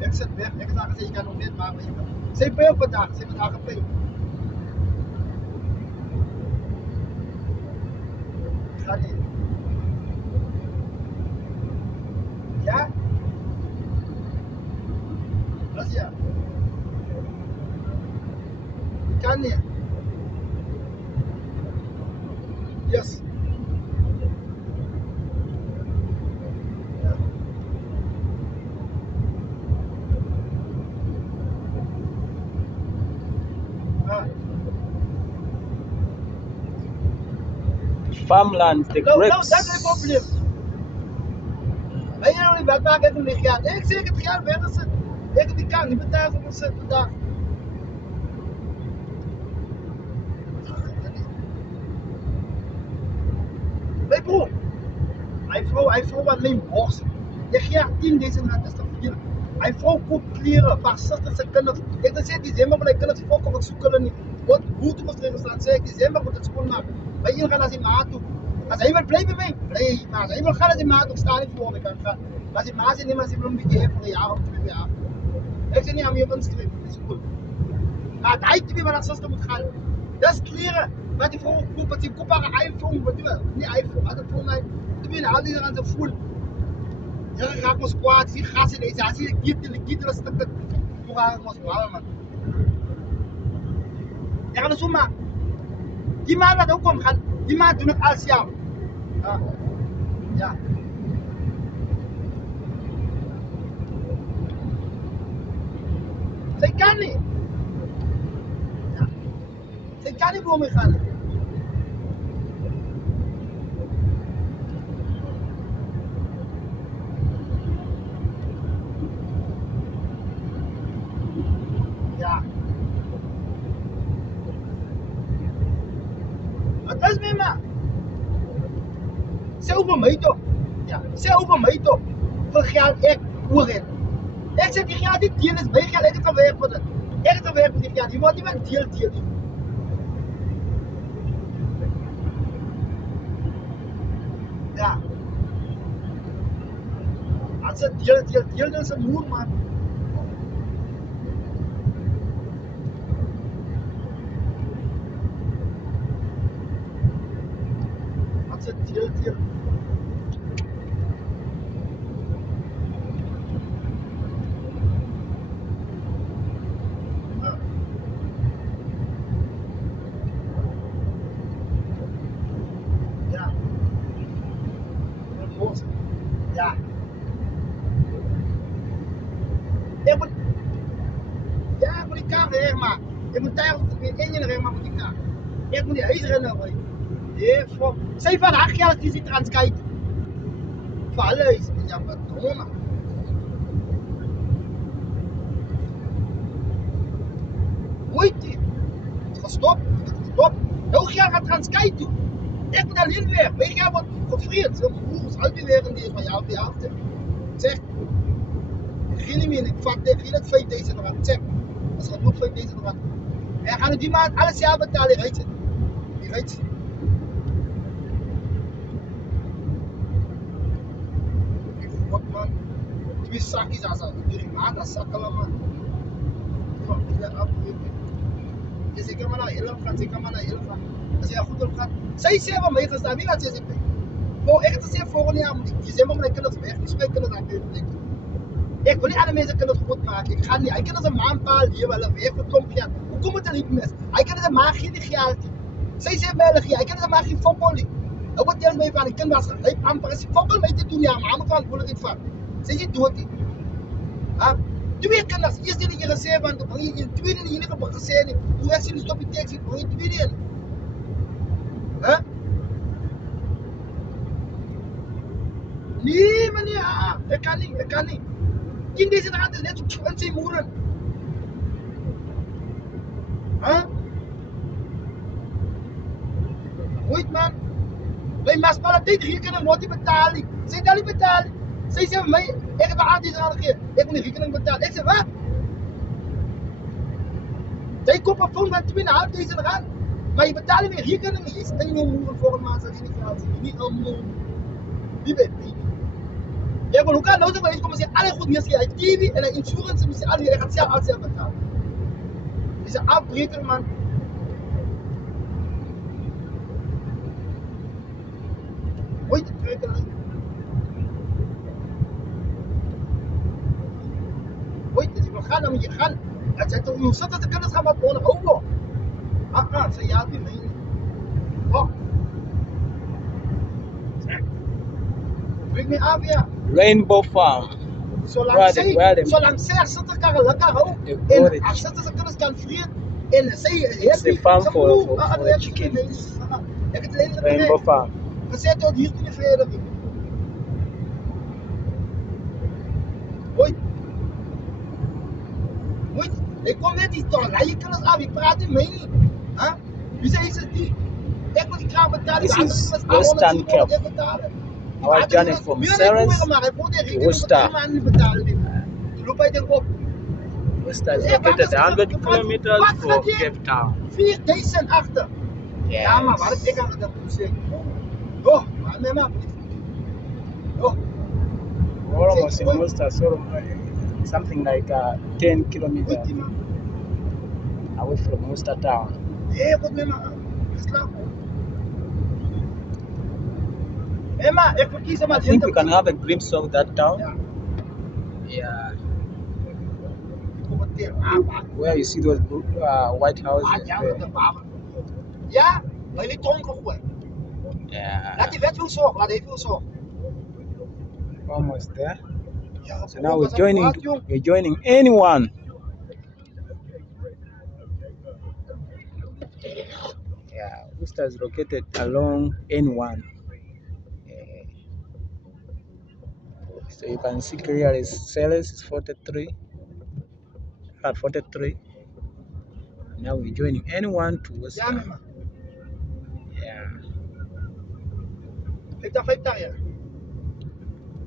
Ik zit weg. Ik zeg, ik kan nog niet maken. Zij bij op vandaag. Zij vandaag op bij. Ga niet. Ja? Dat is ja. Kan niet. Yes. Ja. Ah. Farmland, the Nou, grapes. dat is het probleem. Ben je nou niet wat maakt het niet geld? Ik zeg het geld weg is het. Ik die kan niet betalen voor het vandaag. Hey bro, hij vrouw alleen borst. Je gaat 10.000 rand, dat is te veel. Hij vrouw koopt kleren, paar zusters en kinderen. Ik zeg december, maar ik kan het volk op het zoeken niet. Wat goed moet er staan, zeg ik december moet het schoonmaken. Bij iedereen gaat als hij maat toe. Als hij wil blijven mee, nee, maar als hij wil gaan als hij maat toe, staan niet voor me kan gaan. Maar als hij maat zit, neem als hij wil een beetje heeft voor een jaar of 2 jaar. Ik zeg niet aan je winst geven, dat is goed. Maar hij weet waar dat zuster moet gaan. Dat is kleren. Maar die vrouw koopt, die koopt haar iPhone, wat doe je? Niet iPhone, maar de phone. Toen ben je al die aan zijn voel. Ja, ga ik ons kwaad, zie gas in deze, zie ik giet dat stuk. Hoe ga ik ons kwaad, man? Ja, dat is zo, man. Die man dat ook omgaan, die man doet het als jou. Ja. Ja. Zij kan niet. Ja. Zij kan niet voor me gaan. Ja. Wat is met me? Zij over mij toch? Ja, zij over mij toch? Voor geld, ik hoor het. Ik zeg, die geld die deel is mijn geld, ik heb er werk voor het. Ik heb er werk voor die geld, je moet niet met deel. Ja. Als het deel, dan is het moer, man. Als het deel. Ja. Ja. Ja. Ik moet die kaart erin maken. Ik moet daar weer in je erin maken met die kaart. Ik moet die huis erin gooien. Ja, zij van 8 jaar die zit eraan kijken. Voor alle huizen. Ja, wat domme man. Moeite. Stop. Elk jaar gaat eraan kijken. Ik moet alleen weer. Weet je wat gefreerd? Zo'n broers, al die weer in die van jou op die avond. Zeg. Geen meer, ik vat geen het 5000 rand. Zeg. Dat is nog 5000 rand. En gaan die maand alles jaar betalen. Die rijdt. Wat man. 2 zakjes als dat. 3 maanden zakken man. Je zeker maar naar heel gaan. Als je goed op gaat. Zij zeggen van mij gestaan, wie gaat ze zeggen? Voor echt te zeggen volgend jaar moet ik december mijn kinderen weg. Dus mijn kinderen aan het ik wil niet alle mensen kunnen goed maken. Ik ga niet. Hij kan een maandpaal hier wel een week verkompje. Hoe komt het er niet mis? Hij kan het maar geen geld. Zij zegt mij dat hij kan het maar geen fokol. Dat wordt deel mee van ik kan was gelijk amper is fokol mee te doen ja, maar kan voel ik van. Zij zegt doet het. Ah, 2 kinders. Eerst in je reserve aan de tweede in je op gezien. Hoe is je dus op je tekst voor je tweede. Hè? Nee meneer, ik kan niet. In deze raad is net zo 20 moeren. Huh? Goed man. Wij masbala dit hier kunnen moeten betalen. Zij dat niet betalen. Zij zeggen mij, ik heb aan deze raad gegeven. Ik moet een rekening betalen. Ik zeg wat? Zij kopen een phone van 2.500 rand. Maar je betaalt meer rekening niet. Is 1 moeren voor een maand. Dat is niet geld. Niet al moeren. Wie weet niet. Ja, maar hoe kan nou dat komen ze alle goed mensen uit TV en de insurance mensen al die gaat zelf betalen. Is een afbreker man. Ooit te trekken. Ooit, dus we gaan dan moet je gaan. Het zijn toch je zat dat de kennis gaan wat wonen over. Ze ja die mee. Oh. Bring me af ja. Rainbow Farm. Zolang zij zitten kan lekker hou. En als ze kennis kan vrienden en zij It's a farm for chicken. Rainbow Farm. We zijn tot hier kunnen verder. Ooit. Ik kom net die toch, je kan het af, ik praat in mij niet. Wie zei ze die? Ik moet die kraan betalen. This is Western Cape. Our journey from Ceres to Worcester. Worcester is located 100 kilometers from Cape Town. 4000 achter. Ja, maar wat ik aan dat moet zeggen. Oh, maar oh. We're almost in Worcester, so something like 10 kilometers away from Worcester town. Yeah, but Mema, I think we can have a glimpse of that town. Yeah. Where you see those white houses. Yeah, maar niet donker. Yeah. Laat die wet veel zorgen, laat even veel zorgen. Almost there. So now we're joining anyone. Yeah, Worcester is located along N1. So you can see clearly Ceres is 43. At 43. Now we're joining N1 to Worcester. Yeah.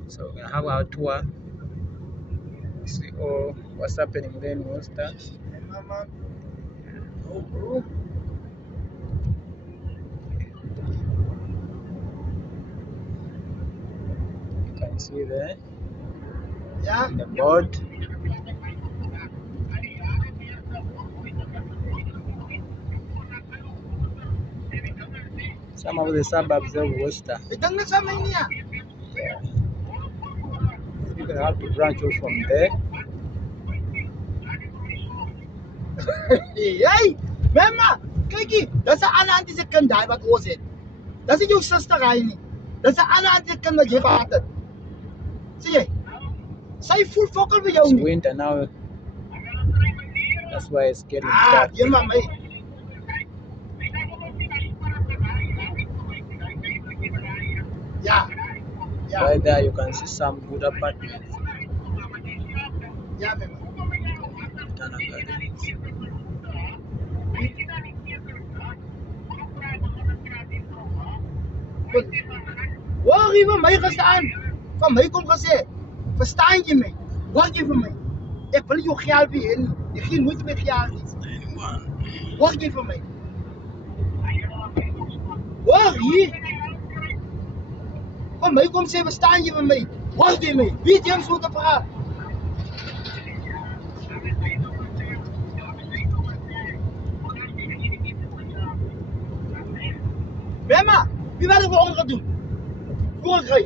So we're gonna have our tour. See all what's happening there in Worcester. You can see there. Yeah. The board. Some of the suburbs of Worcester. Yeah. You're gonna have to branch off from there. Hey, Mama, kijk, dat is een andere anti-second die wat oor zit. Dat is jouw zuster niet. Dat is een andere anti-second wat je gehad hebt. Zie je? Zij voelt fokkel bij jou It's niet. winter now. That's why it's getting Ah, dark. je maar mee. Ja. Right there you can see some good apartments. Ja, Mama. Waar je van mij gestaan? Van mij komt gezegd. Verstaan je mij? Wacht je van mij? Ik wil je geld weer. Je geen moeite met geld. Wacht je van mij? Wacht hier. Van mij komt ze, verstaan je van mij? Wacht je mij? Wie je hem zo te praten? Mama, wie waren we om gaan doen? Vorig jaar.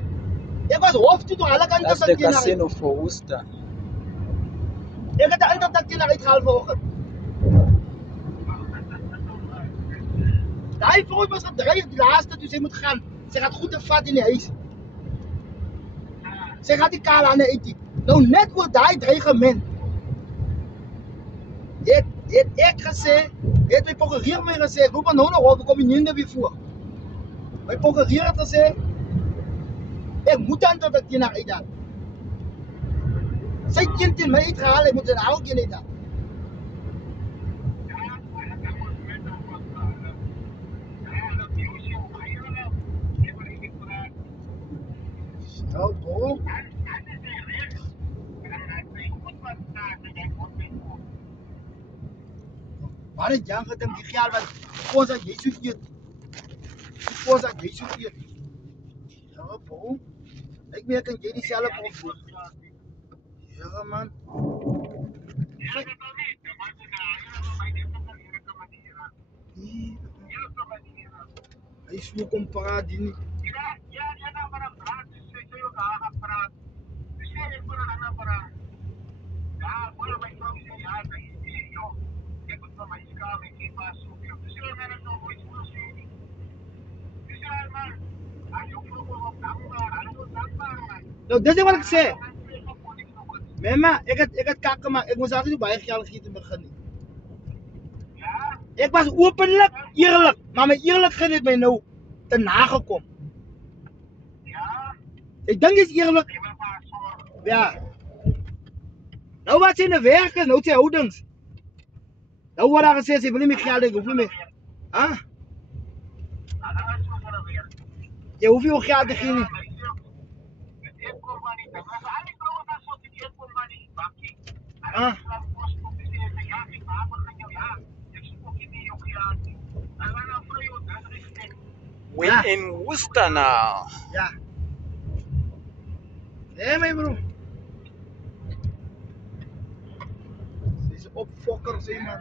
Ik was hoofd door alle kanten. That's the casino for Worcester. Ik heb de interdak die naar uitgehaald vanochtend. Die vrouw was gedreigd, die laatste, dus ze moet gaan. Ze gaat goed en vat in de huis. Ze gaat die kaal aan de eten. Nou, net voor die dreigement. Het ik gezegd, het mijn procureur mij gezegd, roep maar nou nog op, kom je niet in de weer voor. Mijn procureur had gezegd, ik moet dan dat ik die naar eten. Zij kind in mij uitgehaald, ik moet een oude kind eten. Stel bro. Maar het jank het hem die geld wat koos dat Jezus eet. Koos dat Jezus eet. Ja bro. Ik merk dat jij die zelf opvoert. Ja, man. Hij is nu comparat die niet. Nou, dat is wat ik zei. Mama, ik had kakken, maar ik moest altijd niet bij geld gieten beginnen. Ik was openlijk eerlijk, maar mijn eerlijkheid heeft mij nou te nagekomen. Ik denk het is eerlijk. Ja. Nou wat zijn de werken, nou zijn houdings. Nou wat daar gezegd, ze willen niet meer geld, ik hoef niet meer. Huh? Je hoeft je geld te geven. We're in Worcester now. Ja. Nee, mijn broer. Deze opfokkers, hè, man.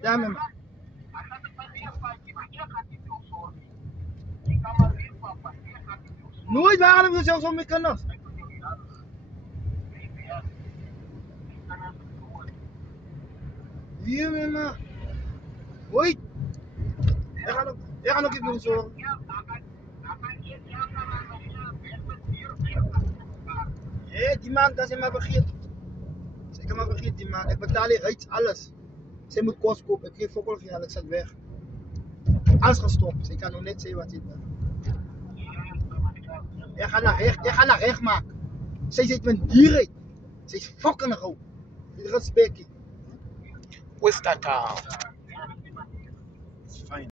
Ja, man. Nooit waren we zelfs al met kinders. Hier, man. Hoi. Ik ga nog even doen zo. Ja, die man, dat is maar vergeten. Ik heb maar vergeten, die man. Ik betaal hier iets, alles. Zij moet kost kopen. Ik geef fokkel geld, ik zet weg. Alles gestopt. Ze kan nog net zeggen wat hij doet. Je gaat naar recht maken. Zij zit met dierheid. Zij is fucking goed. Respect. Worcester town. Fijn.